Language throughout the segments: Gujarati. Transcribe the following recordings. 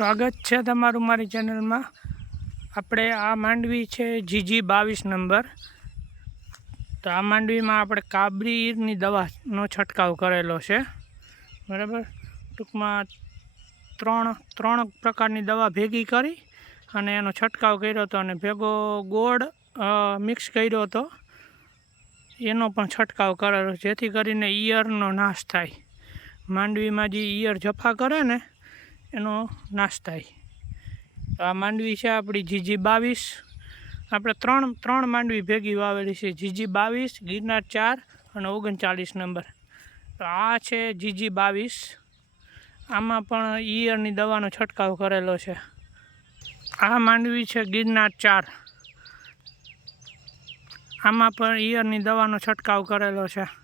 સ્વાગત છે તમારું મારી ચેનલમાં. આપણે આ માંડવી છે જીજી બાવીસ નંબર. તો આ માંડવીમાં આપણે કાબરીની દવાનો છંટકાવ કરેલો છે. બરાબર? ટૂંકમાં ત્રણ ત્રણ પ્રકારની દવા ભેગી કરી અને એનો છંટકાવ કર્યો હતો અને ભેગો ગોળ મિક્સ કર્યો હતો. એનો પણ છંટકાવ કરેલો, જેથી કરીને ઈયરનો નાશ થાય. માંડવીમાં જે ઈયર જફા કરે ને એનો નાશ થાય. તો આ માંડવી છે આપણી જીજી બાવીસ. આપણે ત્રણ ત્રણ માંડવી ભેગી વાવેલી છે. જીજી બાવીસ, ગિરનાર ચાર અને ઓગણચાલીસ નંબર. તો આ છે જીજી બાવીસ. આમાં પણ ઈયરની દવાનો છંટકાવ કરેલો છે. આ માંડવી છે ગિરનાર ચાર. આમાં પણ ઈયરની દવાનો છંટકાવ કરેલો છે.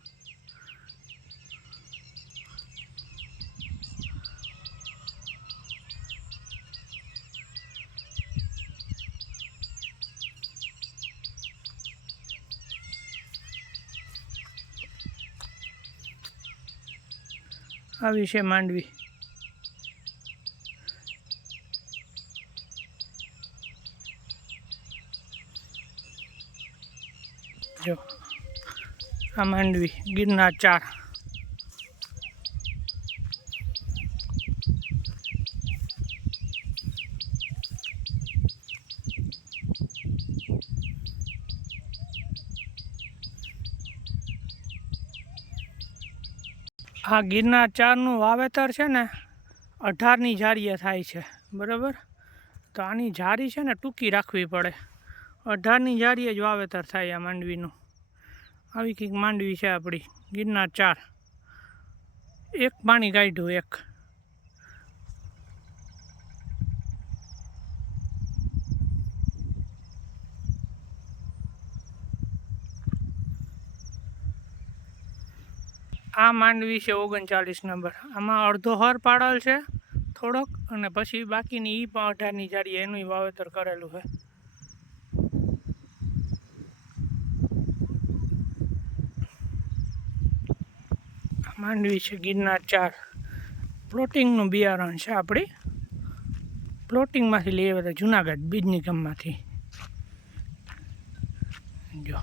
આવી છે માંડવી. જો આ માંડવી ગિરનાર ચાર. આ ગિરનાર ચારનું વાવેતર છે ને, અઢારની જારીએ થાય છે, બરાબર? તો આની જારી છે ને ટૂંકી રાખવી પડે. અઢારની જારીએ જ વાવેતર થાય આ માંડવીનું. આવી કંઈક માંડવી છે આપણી ગિરનાર ચાર. એક પાણી કાઢ્યું એક. આ માંડવી છે ઓગણચાલીસ નંબર. આમાં અડધો હર પાડેલ છે, થોડોક, અને પછી બાકીની ઈ પણ અઢારની જાડીએ એનું વાવેતર કરેલું છે. માંડવી છે ગિરનાર ચાર. પ્લોટિંગનું બિયારણ છે આપણી પ્લોટિંગમાંથી લઈ આવ્યા હતા જુનાગઢ બીજ નિગમમાંથી જો.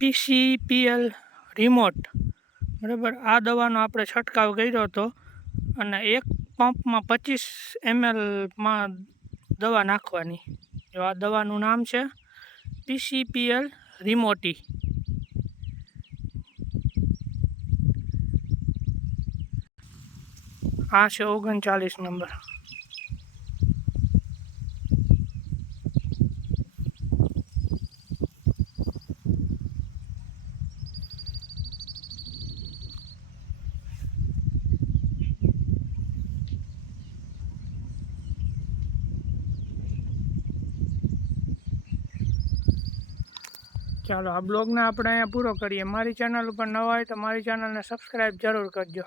PCPL remote. બરાબર? આ દવાનો આપણે છંટકાવ કર્યો હતો અને એક પંપમાં પચીસ એમએલમાં દવા નાખવાની. જો આ દવાનું નામ છે પીસીપીએલ રિમોટી. આ છે ઓગણચાલીસ નંબર. ચાલો, આ બ્લોગને આપણે અહીંયા પૂરો કરીએ. મારી ચેનલ ઉપર નવા હોય તો મારી ચેનલને સબસ્ક્રાઈબ જરૂર કરજો.